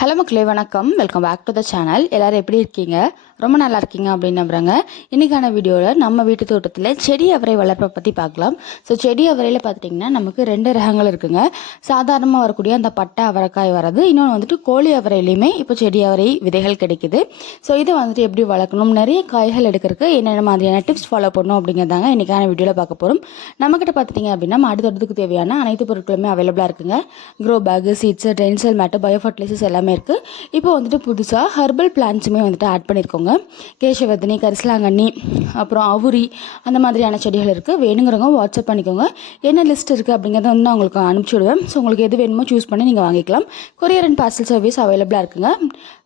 Hello மக்களே, வணக்கம். Welcome back to the channel. எல்லோரும் எப்படி இருக்கீங்க? ரொம்ப நல்லா இருக்கீங்க அப்படின்னு நம்புகிறேங்க. இன்றைக்கான வீடியோவில் நம்ம வீட்டு தோட்டத்தில் செடி அவரை வளர்ப்பை பற்றி பார்க்கலாம். ஸோ செடி அவரையில் பார்த்துட்டிங்கன்னா நமக்கு 2 ரகங்கள் இருக்குங்க. சாதாரணமாக வரக்கூடிய அந்த பட்டை அவரைக்காய் வர்றது, இன்னொன்று வந்துட்டு கோழி அவரையிலையுமே இப்போ செடி அவரை விதைகள் கிடைக்குது. ஸோ இதை வந்துட்டு எப்படி வளர்க்கணும், நிறைய காய்கள் எடுக்கிறதுக்கு என்னென்ன மாதிரியான டிப்ஸ் ஃபாலோ பண்ணணும் அப்படிங்கிறதாங்க இன்றைக்கான வீடியோவில் பார்க்க போகிறோம். நம்மக்கிட்ட பார்த்துட்டிங்க அப்படின்னா அடுத்தடுத்துக்கு தேவையான அனைத்து பொருட்களுமே அவைலபிளாக இருக்குங்க. க்ரோ பேகு, சீட்ஸு, டென்சல் மேட்டு, பயோ ஃபர்டிலைசர்ஸ் எல்லாமே இருக்குது. இப்போ வந்துட்டு புதுசாக ஹெர்பல் பிளான்ட்ஸுமே வந்துட்டு ஆட் பண்ணியிருக்கோங்க. கேசவர்தினி, கரிசலாங்கண்ணி, அப்புறம் அவுரி, அந்த மாதிரியான செடிகள் இருக்குது. வேணுங்கிறவங்க வாட்ஸ்அப் பண்ணிக்கோங்க. என்ன லிஸ்ட் இருக்குது அப்படிங்கிறத வந்து நான் உங்களுக்கு அனுப்பிச்சி விடுவேன். ஸோ உங்களுக்கு எது வேணுமோ சூஸ் பண்ணி நீங்கள் வாங்கிக்கலாம். கொரியர் அண்ட் பார்சல் சர்வீஸ் அவைலபிளாக இருக்குங்க.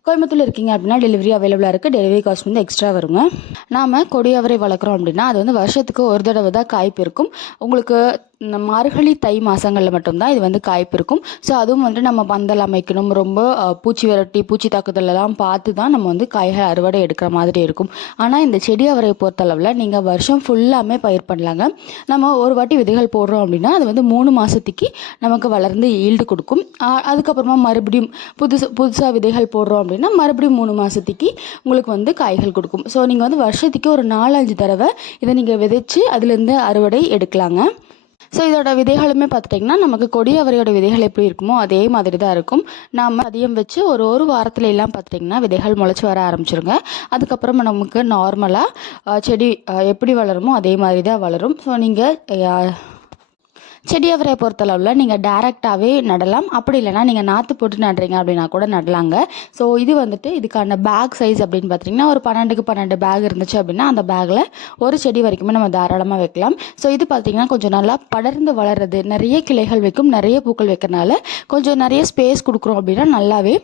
கோயம்புத்தூர் இருக்கீங்க அப்படின்னா டெலிவரி அவைலபிளாக இருக்குது. டெலிவரி காஸ்ட் வந்து எக்ஸ்ட்ரா வருங்க. நாம் கொடி அவரை வளர்க்குறோம் அப்படின்னா அது வந்து வருஷத்துக்கு ஒரு தடவை தான் காய்ப்பு இருக்கும். உங்களுக்கு மார்கழி தை மாதங்களில் மட்டும்தான் இது வந்து காய்ப்பு இருக்கும். ஸோ அதுவும் வந்து நம்ம பந்தல் அமைக்கணும், ரொம்ப பூச்சி விரட்டி பூச்சி தாக்குதலெல்லாம் பார்த்து தான் நம்ம வந்து காய்கள் அறுவடை எடுக்கிற மாதிரி இருக்கும். ஆனால் இந்த செடி அவரை பொறுத்தளவில் நீங்கள் வருஷம் ஃபுல்லாமே பயிர் பண்ணலாங்க. நம்ம ஒரு வாட்டி விதைகள் போடுறோம் அப்படின்னா அது வந்து 3 மாதத்துக்கு நமக்கு வளர்ந்து ஈல்டு கொடுக்கும். அதுக்கப்புறமா மறுபடியும் புதுசாக விதைகள் போடுறோம் அப்படின்னா மறுபடியும் 3 மாதத்துக்கு உங்களுக்கு வந்து காய்கள் கொடுக்கும். ஸோ நீங்கள் வந்து வருஷத்துக்கு ஒரு 4-5 தடவை இதை நீங்கள் விதைச்சு அதுலேருந்து அறுவடை எடுக்கலாங்க. ஸோ இதோட விதைகளுமே பார்த்துட்டிங்கன்னா நமக்கு கொடி அவரையோட விதைகள் எப்படி இருக்குமோ அதே மாதிரி தான் இருக்கும். நாம் அதிகம் வச்சு ஒரு வாரத்துல எல்லாம் பார்த்துட்டிங்கன்னா விதைகள் முளைச்சி வர ஆரம்பிச்சிருங்க. அதுக்கப்புறம் நமக்கு நார்மலாக செடி எப்படி வளருமோ அதே மாதிரி தான் வளரும். ஸோ நீங்கள் செடி அவரை பொறுத்தளவில் நீங்கள் டைரெக்டாகவே நடலாம். அப்படி இல்லைனா நீங்கள் நாற்று போட்டு நடுறீங்க அப்படின்னா கூட நடலாங்க. ஸோ இது வந்துட்டு இதுக்கான பேக் சைஸ் அப்படின்னு பார்த்தீங்கன்னா ஒரு 12க்கு 12 பேக் இருந்துச்சு அப்படின்னா அந்த பேக்கில் ஒரு செடி வரைக்குமே நம்ம தாராளமாக வைக்கலாம். ஸோ இது பார்த்திங்கன்னா கொஞ்சம் நல்லா படர்ந்து வளர்றது, நிறைய கிளைகள் வைக்கும், நிறைய பூக்கள் வைக்கிறனால கொஞ்சம் நிறைய ஸ்பேஸ் கொடுக்குறோம் அப்படின்னா நல்லாவே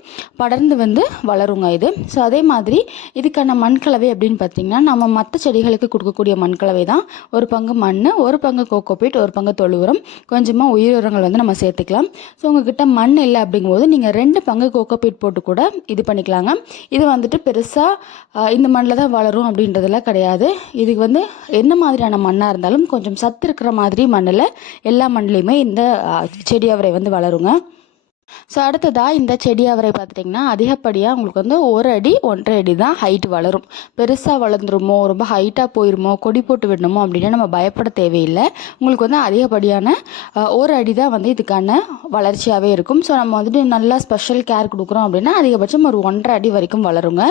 படர்ந்து வந்து வளருங்க இது. ஸோ அதே மாதிரி இதுக்கான மண்கலவை அப்படின்னு பார்த்திங்கன்னா நம்ம மற்ற செடிகளுக்கு கொடுக்கக்கூடிய மண்கலவை தான். ஒரு பங்கு மண், ஒரு பங்கு கோகோபீட், ஒரு பங்கு தொழு உரம், கொஞ்சமாக உயிர் உரங்கள் வந்து நம்ம சேர்த்துக்கலாம். ஸோ உங்ககிட்ட மண் இல்லை அப்படிங்கும்போது நீங்கள் 2 பங்கு கோகோபீட் போட்டு கூட இது பண்ணிக்கலாங்க. இது வந்துட்டு பெருசாக இந்த மண்ணில் தான் வளரும் அப்படின்றதெல்லாம் கிடையாது. இதுக்கு வந்து என்ன மாதிரியான மண்ணாக இருந்தாலும் கொஞ்சம் சத்து இருக்கிற மாதிரி மண்ணில் எல்லா மண்ணிலையுமே இந்த செடி அவரை வந்து வளருங்க. ஸோ அடுத்ததாக இந்த செடி அவரை பார்த்துட்டிங்கன்னா அதிகப்படியாக உங்களுக்கு வந்து 1 அடி 1.5 அடி தான் ஹைட் வளரும். பெருசாக வளர்ந்துருமோ, ரொம்ப ஹைட்டாக போயிருமோ, கொடி போட்டு விடணுமோ அப்படின்னா நம்ம பயப்பட தேவையில்லை. உங்களுக்கு வந்து அதிகப்படியான 1 அடி தான் வந்து இதுக்கான வளர்ச்சியாகவே இருக்கும். ஸோ நம்ம வந்துட்டு நல்லா ஸ்பெஷல் கேர் கொடுக்குறோம் அப்படின்னா அதிகபட்சம் ஒரு 1.5 அடி வரைக்கும் வளருங்க.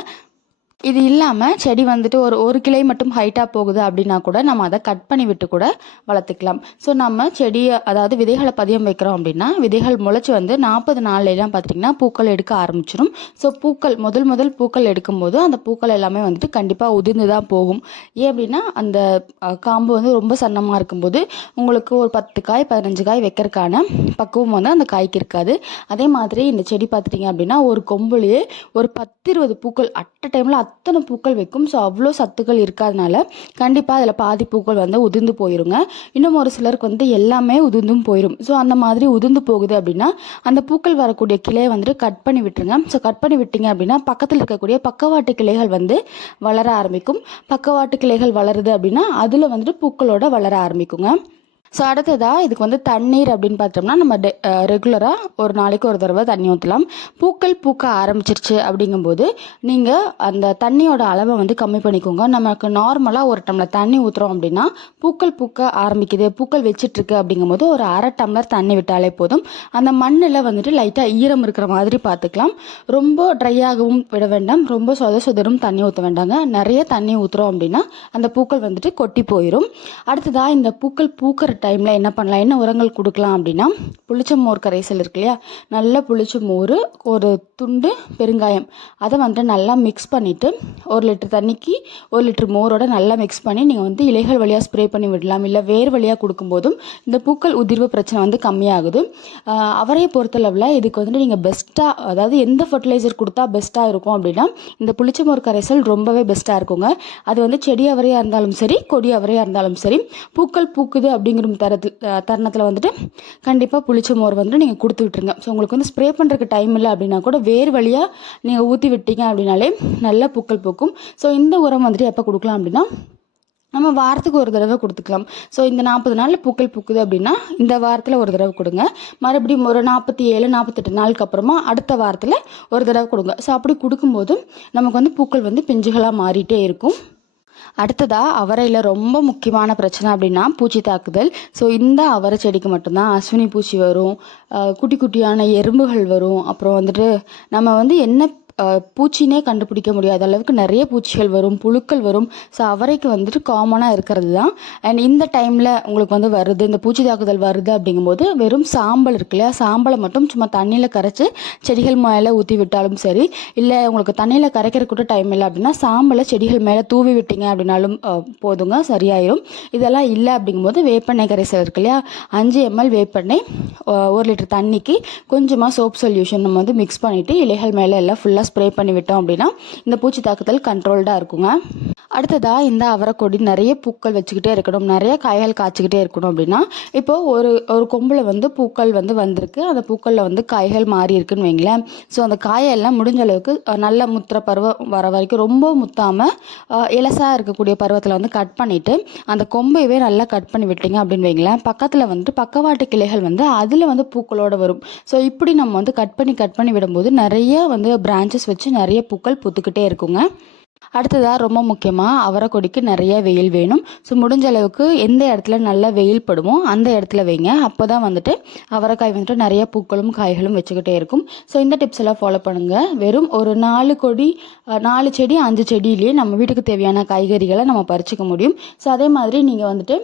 இது இல்லாமல் செடி வந்துட்டு ஒரு கிளை மட்டும் ஹைட்டாக போகுது அப்படின்னா கூட நம்ம அதை கட் பண்ணி விட்டு கூட வளர்த்துக்கலாம். ஸோ நம்ம செடியை அதாவது விதைகளை பதியம் வைக்கிறோம் அப்படின்னா விதைகள் முளைச்சி வந்து 40 நாள்லாம் பார்த்திங்கன்னா பூக்கள் எடுக்க ஆரம்பிச்சிடும். ஸோ பூக்கள் முதல் பூக்கள் எடுக்கும்போது அந்த பூக்கள் எல்லாமே வந்துட்டு கண்டிப்பாக உதிர்ந்து தான் போகும். ஏன் அப்படின்னா அந்த காம்பு வந்து ரொம்ப சன்னமாக இருக்கும்போது உங்களுக்கு ஒரு 10 காய் 15 காய் வைக்கிறதுக்கான பக்குவம் வந்து அந்த காய்க்கு இருக்காது. அதே மாதிரி இந்த செடி பார்த்துட்டிங்க அப்படின்னா ஒரு கொம்புலேயே ஒரு 10-20 பூக்கள் அட் டைமில் அத்தனை பூக்கள் வைக்கும். ஸோ அவ்வளோ சத்துக்கள் இருக்காதனால கண்டிப்பாக அதில் பாதி பூக்கள் வந்து உதிர்ந்து போயிருங்க. இன்னும் ஒரு சிலருக்கு வந்து எல்லாமே உதிர்ந்தும் போயிடும். ஸோ அந்த மாதிரி உதிர்ந்து போகுது அப்படின்னா அந்த பூக்கள் வரக்கூடிய கிளையை வந்துட்டு கட் பண்ணி விட்டுருங்க. ஸோ கட் பண்ணி விட்டீங்க அப்படின்னா பக்கத்தில் இருக்கக்கூடிய பக்கவாட்டு கிளைகள் வந்து வளர ஆரம்பிக்கும். பக்கவாட்டு கிளைகள் வளருது அப்படின்னா அதில் வந்துட்டு பூக்களோட வளர ஆரம்பிக்குங்க. ஸோ அடுத்ததாக இதுக்கு வந்து தண்ணீர் அப்படின்னு பார்த்தோம்னா நம்ம ரெகுலராக ஒரு நாளைக்கு ஒரு தடவை தண்ணி ஊற்றலாம். பூக்கள் பூக்க ஆரம்பிச்சிருச்சு அப்படிங்கும்போது நீங்கள் அந்த தண்ணியோட அளவை வந்து கம்மி பண்ணிக்கோங்க. நமக்கு நார்மலாக ஒரு டம்ளர் தண்ணி ஊற்றுறோம் அப்படின்னா பூக்கள் பூக்க ஆரம்பிக்குது, பூக்கள் வச்சிட்ருக்கு அப்படிங்கும்போது ஒரு 1/2 டம்ளர் தண்ணி விட்டாலே போதும். அந்த மண்ணில் வந்துட்டு லைட்டாக ஈரம் இருக்கிற மாதிரி பார்த்துக்கலாம். ரொம்ப ட்ரையாகவும் விட வேண்டாம், ரொம்ப சொதரும் தண்ணி ஊற்ற வேண்டாங்க. நிறைய தண்ணி ஊற்றுறோம் அப்படின்னா அந்த பூக்கள் வந்துட்டு கொட்டி போயிடும். அடுத்ததாக இந்த பூக்கள் பூக்கிற டைமில் என்ன பண்ணலாம், என்ன உரங்கள் கொடுக்கலாம் அப்படின்னா புளிச்ச மோர் கரைசல் இருக்கு இல்லையா, நல்லா புளிச்ச மோர், ஒரு துண்டு பெருங்காயம், அதை வந்துட்டு நல்லா மிக்ஸ் பண்ணிவிட்டு 1 லிட்டர் தண்ணிக்கு 1 லிட்டர் மோரோட நல்லா மிக்ஸ் பண்ணி நீங்கள் வந்து இலைகள் வழியாக ஸ்ப்ரே பண்ணி விடலாம். இல்லை வேர் வழியாக கொடுக்கும்போதும் இந்த பூக்கள் உதிர்வு பிரச்சனை வந்து கம்மியாகுது. அவரையை பொறுத்தளவில் இதுக்கு வந்துட்டு நீங்கள் பெஸ்ட்டாக அதாவது எந்த ஃபர்டிலைசர் கொடுத்தா பெஸ்ட்டாக இருக்கும் அப்படின்னா இந்த புளிச்ச மோர் கரைசல் ரொம்பவே பெஸ்ட்டாக இருக்குங்க. அது வந்து செடி அவரையாக இருந்தாலும் சரி, கொடி அவரையாக இருந்தாலும் சரி, பூக்கள் பூக்குது அப்படிங்கிற தருணத்தில் வந்துட்டு கண்டிப்பாக புளிச்ச மோர் வந்துட்டு நீங்கள் கொடுத்து விட்டுருங்க. ஸோ உங்களுக்கு வந்து ஸ்ப்ரே பண்ணுறதுக்கு டைம் இல்லை அப்படின்னா கூட வேர் வழியாக நீங்கள் ஊற்றி விட்டீங்க அப்படின்னாலே நல்ல பூக்கள் பூக்கும். ஸோ இந்த உரம் வந்துட்டு எப்போ கொடுக்கலாம் அப்படின்னா நம்ம வாரத்துக்கு ஒரு தடவை கொடுத்துக்கலாம். ஸோ இந்த 40 நாளில் பூக்கள் பூக்குது அப்படின்னா இந்த வாரத்தில் ஒரு தடவை கொடுங்க. மறுபடியும் ஒரு 47 48 நாளுக்கு அப்புறமா அடுத்த வாரத்தில் ஒரு தடவை கொடுங்க. ஸோ அப்படி கொடுக்கும்போது நமக்கு வந்து பூக்கள் வந்து பிஞ்சுகளாக மாறிட்டே இருக்கும். அடுத்ததாக அவரையில் ரொம்ப முக்கியமான பிரச்சனை அப்படின்னா பூச்சி தாக்குதல். ஸோ இந்த அவரை செடிக்கு மட்டும்தான் அஸ்வினி பூச்சி வரும், குட்டி குட்டியான எறும்புகள் வரும். அப்புறம் வந்துட்டு நம்ம வந்து என்ன பூச்சினே கண்டுபிடிக்க முடியாத அளவுக்கு நிறைய பூச்சிகள் வரும், புழுக்கள் வரும். ஸோ அவரைக்கு வந்துட்டு காமனாக இருக்கிறது தான். அண்ட் இந்த டைமில் உங்களுக்கு வந்து வருது, இந்த பூச்சி தாக்குதல் வருது அப்படிங்கும்போது வெறும் சாம்பல் இருக்கு இல்லையா, சாம்பலை மட்டும் சும்மா தண்ணியில் கரைச்சி செடிகள் மேலே ஊற்றி விட்டாலும் சரி, இல்லை உங்களுக்கு தண்ணியில் கரைக்கிற கூட டைம் இல்லை அப்படின்னா சாம்பலை செடிகள் மேலே தூவி விட்டீங்க அப்படின்னாலும் போதுங்க, சரியாயிடும். இதெல்லாம் இல்லை அப்படிங்கும்போது வேப்பெண்ணெய் கரைசல் இருக்கு இல்லையா, 5 ml வேப்பெண்ணெய் 1 லிட்டர் தண்ணிக்கு கொஞ்சமாக சோப் சொல்யூஷன் நம்ம வந்து மிக்ஸ் பண்ணிவிட்டு இலைகள் மேலே எல்லாம் ஃபுல்லாக ஸ்ப்ரே பண்ணி விட்டோம் அப்படின்னா இந்த பூச்சி தாக்குதல் கண்ட்ரோல்டாக இருக்குங்க. அடுத்ததாக இந்த அவரைக்கொடி நிறைய பூக்கள் வச்சுக்கிட்டே இருக்கணும், நிறைய காய்கள் காய்ச்சிக்கிட்டே இருக்கணும் அப்படின்னா இப்போது ஒரு கொம்பில் வந்து பூக்கள் வந்து வந்திருக்கு, அந்த பூக்களில் வந்து காய்கள் மாறி இருக்குன்னு வைங்களேன். ஸோ அந்த காயெல்லாம் முடிஞ்ச அளவுக்கு நல்ல முத்துற பருவம் வர வரைக்கும் ரொம்ப முத்தாமல் இலசாக இருக்கக்கூடிய பருவத்தில் வந்து கட் பண்ணிவிட்டு அந்த கொம்பையவே நல்லா கட் பண்ணி விட்டீங்க அப்படின்னு வைங்களேன். பக்கத்தில் வந்துட்டு பக்கவாட்டு கிளைகள் வந்து அதில் வந்து பூக்களோடு வரும். ஸோ இப்படி நம்ம வந்து கட் பண்ணி விடும்போது நிறைய வந்து பிரான்ச்சஸ் வச்சு நிறைய பூக்கள் பூத்துக்கிட்டே இருக்குங்க. அடுத்ததாக ரொம்ப முக்கியமாக அவரைக்கொடிக்கு நிறைய வெயில் வேணும். ஸோ முடிஞ்ச அளவுக்கு எந்த இடத்துல நல்லா வெயில் படுமோ அந்த இடத்துல வைங்க. அப்போ தான் வந்துட்டு அவரைக்காய் வந்துட்டு நிறைய பூக்களும் காய்களும் வச்சுக்கிட்டே இருக்கும். ஸோ இந்த டிப்ஸ் எல்லாம் ஃபாலோ பண்ணுங்கள். வெறும் ஒரு 4 செடி 5 செடியிலேயே நம்ம வீட்டுக்கு தேவையான காய்கறிகளை நம்ம பறிச்சிக்க முடியும். ஸோ அதே மாதிரி நீங்கள் வந்துட்டு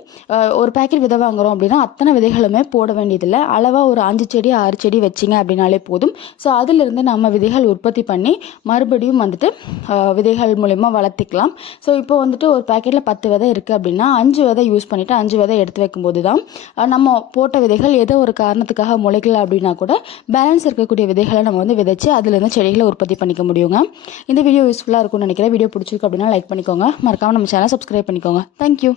ஒரு பேக்கெட் விதை வாங்குகிறோம் அப்படின்னா அத்தனை விதைகளுமே போட வேண்டியதில்லை. அளவாக ஒரு 5 செடி 6 செடி வச்சிங்க அப்படின்னாலே போதும். ஸோ அதிலிருந்து நம்ம விதைகள் உற்பத்தி பண்ணி மறுபடியும் வந்துட்டு விதைகள் மூலமாக வளர்த்திக்கலாம். ஸோ இப்போ வந்துட்டு ஒரு பேக்கெட்டில் 10 விதை இருக்குது அப்படின்னா 5 விதை யூஸ் பண்ணிவிட்டு 5 விதை எடுத்து வைக்கும்போது தான் நம்ம போட்ட விதைகள் ஏதோ ஒரு காரணத்துக்காக முளைக்கல அப்படின்னா கூட பேலன்ஸ் இருக்கக்கூடிய விதைகளை நம்ம வந்து விதைச்சு அதுலேருந்து செடிகளை உற்பத்தி பண்ணிக்க முடியுங்க. இந்த வீடியோ யூஸ்ஃபுல்லாக இருக்கும்னு நினைக்கிறேன். வீடியோ பிடிச்சிருக்கு அப்படின்னா லைக் பண்ணிக்கோங்க, மறக்காமல் நம்ம சேனலை சப்ஸ்கிரைப் பண்ணிக்கோங்க. தேங்க்யூ.